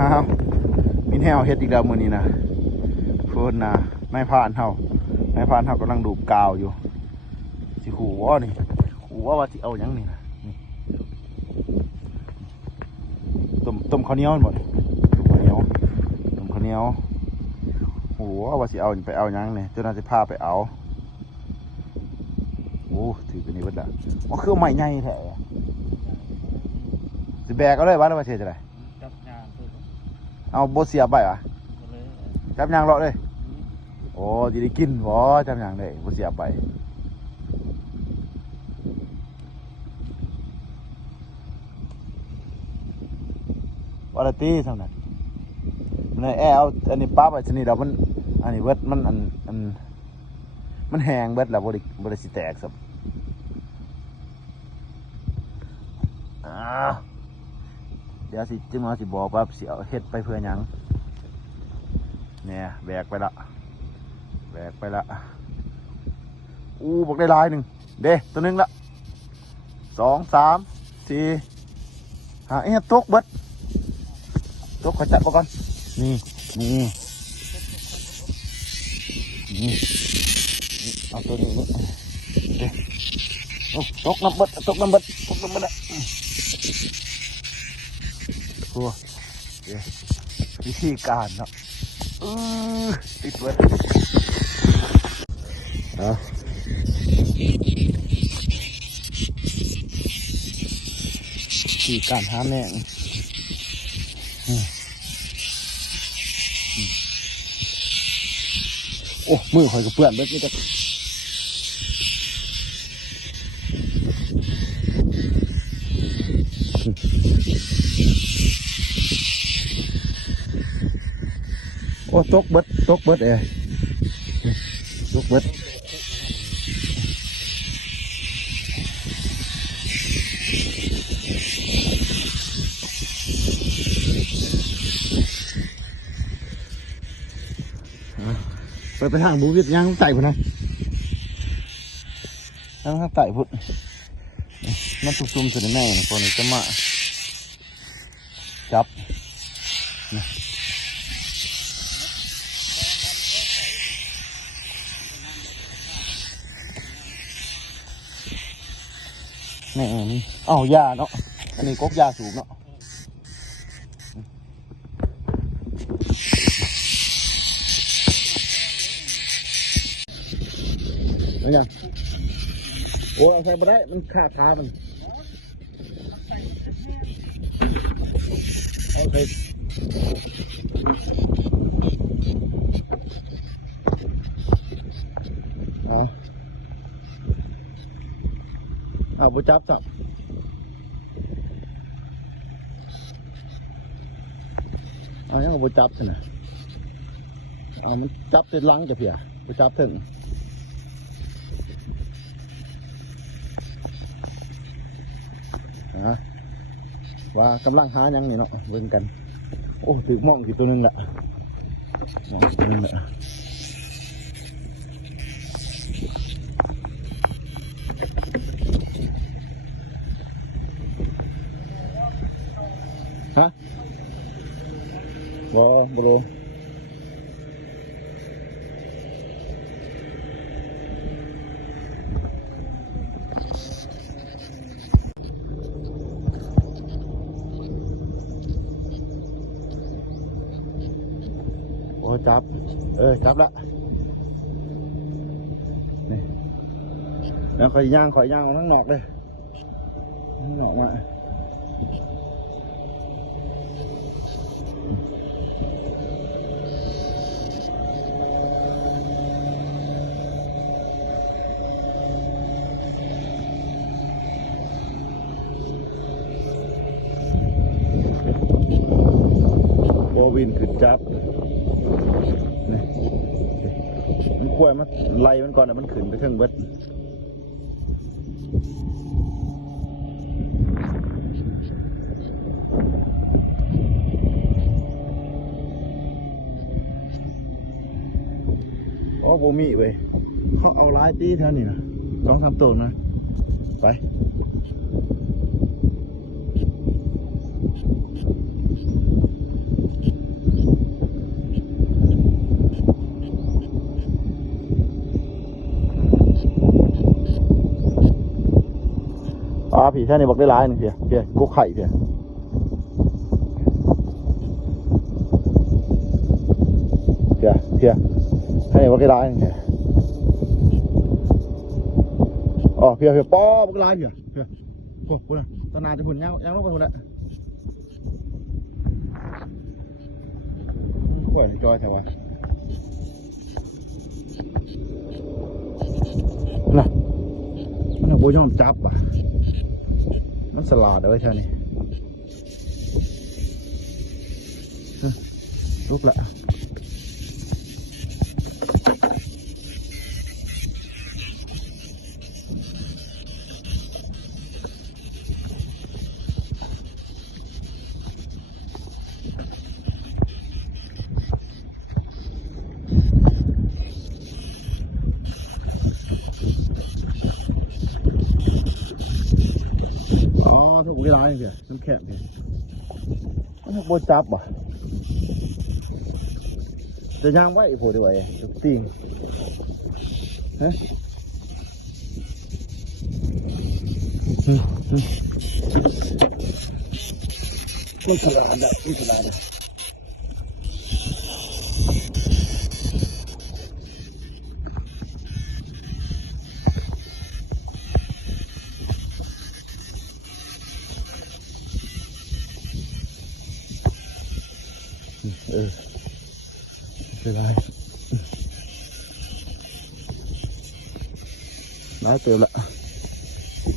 อ้าวมีแนวเฮ็ดอีกแล้วมื้อนี้นะเพิ่นนะนายพรานเฮากำลังดูกาวอยู่สิขู่ว่านี่ขู่ว่าสิเอาหยังนี่นะนี่ต้มข้าวเหนียวหมดต้มข้าวเหนียวโอ้ว่าสิเอาไปเอาหยังเนี่ยเจ้าหน้าที่พาไปเอาโอ้ถือเป็นนี่เบิดละว่าคือใหม่ใหญ่แท้สิแบกเอาเลยว่าแล้วว่าเฮ็ดจังได๋จับยางเอาบ่เสียบไปวะจับยางเลาะเลยโอ้จะได้กินบ่จับยางได้บ่เสียบไปวาระตีเท่านั้นมันแอเอาอันนี้ป้าไปชนิดเรามันอันนี้เบิดมันมันแห้งเบิดแล้วบ่ได้สิแตกสับเดี๋ยวจึงมาสิบอกว่าสิเอาเฮ็ดไปเพื่อหยังเนี่ยแบกไปละอู้บอกได้ลายหนึ่งเด้ตัวหนึ่งละ2 3 4 5ตกเบิดตกขอจัดมาก่อนนี่เอาตัวนี้เด้ตกน้ำเบิดอ่ะตัววิธีการเนาะติดเบิดที่การหาแมงโอ้มือข่อยกับเพื่อนเบิดนี่ก็โอ้ตกเบิดตกเบิดไปทางบูวิทย่างไต่พุ่นนะทางไต่พุ่นมันตุ่มๆสุดแน่ๆคนนี้จะมาจับนี่เอ้ายาเนาะอันนี้ก๊กยาสูบเนาะยังโอ้ใส่ไปได้มันขาดขามันโอเคบุจับสักยังบุจับสินะมันจับติดลังจะเพียบุจับถึงว่ากำลังหายังนี่เนาะเบิ่งกันโอ้ถือมองกี่ตัวนึงละฮะบ่เลยจับจับละนี่แล้วคอยย่างมาทั้งหนอกเลยทั้งหนอกมาโบวินขึ้นจับมันกล้วยมันไล่มันก่อนมันขึ้นไปถึงเบิดโอ้โหมีเว้ยเขาเอาลายตีเท่านี้นะ2-3ตัวนะไป พี่แค่นี้บอกได้ร้ายหนึ่งเพียเพียกุ๊กไข่เพียเพียเพียแค่นี้บอกได้ร้ายหนึ่งเพียอ๋อเพียเพียป้อบอกได้ร้ายเพียเพียโอ้โหตนาจะหุ่นยังลงไปหุ่นละเพียจอยใช่ปะน่ะมันเอาโบยอมจับอ่ะมันสลัดเอาไว้แค่นี้ลุกละถูกเวลาเนี่ยมันแข็งเนี่ยมันโบจับอ่ะจะย่างไว้พอด้วยจะตีงฮะก็คืออันดับที่สุดเลยเป็นไรน่าเตือนละ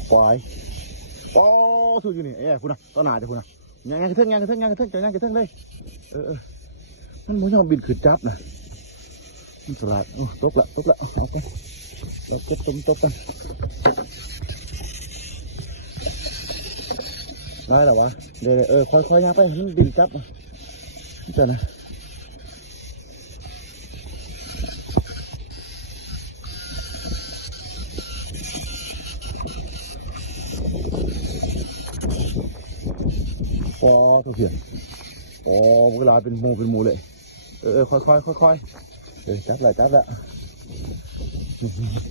ควายโอ้สู้อยู่นี่คุณนะต้นหนาจะคุณนะยังกระเทิงจะยังกระเทิงเลยมันไม่ยอมบินขึ้นจับนะมันสลัดตกละโอเคตกกันได้หรอวะเดี๋ยวค่อยๆย่างไปมันบินจับนี่เจอนะพอเขาเขียนเวลาเป็นหมูเลยค่อยจับละ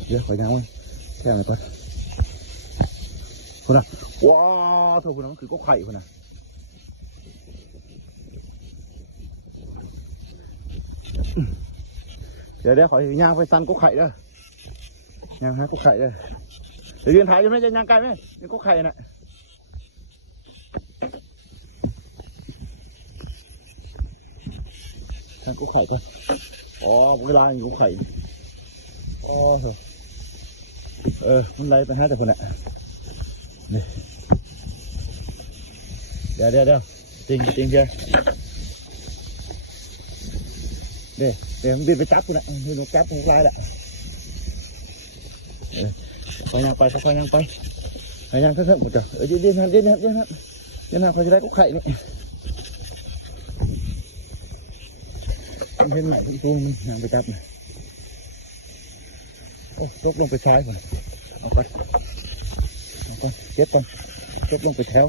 เดี๋ยวขอยังไว้แค่ไหนก่อนคุณนะว้าวเธอคุณนะมันคือก็ไข่คุณนะเดี๋ยวขอย่างไปซันก็ไข่เด้อย่างฮะก็ไข่เด้เดี๋ยวยืนถ่ายอยู่ไหมจะย่างไกลไหมนี่ก็ไข่น่ะซันก็ไข่ก็เวลาอยู่ก็ไข่มันไล่ไปฮะแต่คนน่ะเดี๋ยวจริงเชียวเดี๋ยวมันบินไปจับคนน่ะมันไปจับมันไล่แหละค่อยย่างไปค่อยย่างเถอะหมดจ้ะยืนหันเขาจะได้กุ๊กไข่เนี่ยเห็นไหมที่กูมันย่างไปจับน่ะตกลงไปซ้ายก่อนเอาไปเก็บลงไปแถว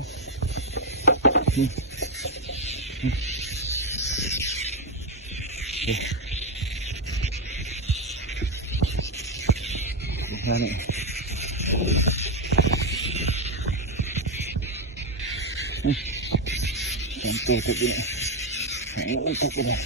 นี่ผมตีติดอยู่โอ้ยตกไปเลย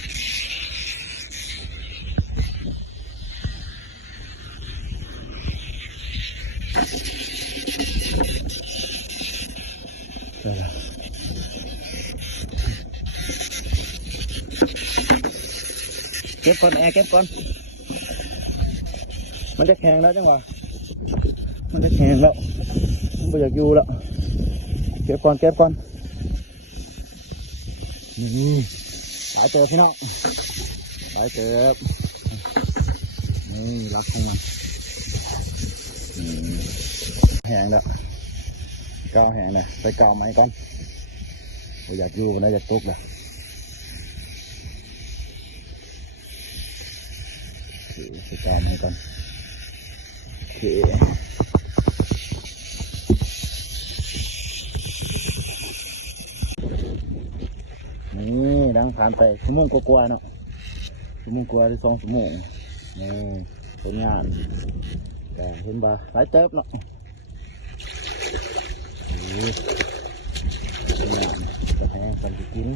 เก็บก่อนเก็บก่อนมันจะแข็งแล้วจังหวะมันจะแข็งแล้วมันไม่อยากอยู่แล้วเก็บก่อนหายเจอพี่น้องหายเจอนี่รักทั้งนั้นแห้งแล้วก้าวแห้งเลยไปก้าวไหมก่อนอยากอยู่นะอยากกุ๊กเลยไปก้าวไหมก่อนโอเคนี่ดังผ่านไปชั่วโมงกว่าๆเนาะชั่วโมงกว่าหรือ2 ชั่วโมงนี่เป็นงานแต่เห็นบ่หลายเติบเนาะ นี่เนี่ยกระแทงกันจะกิน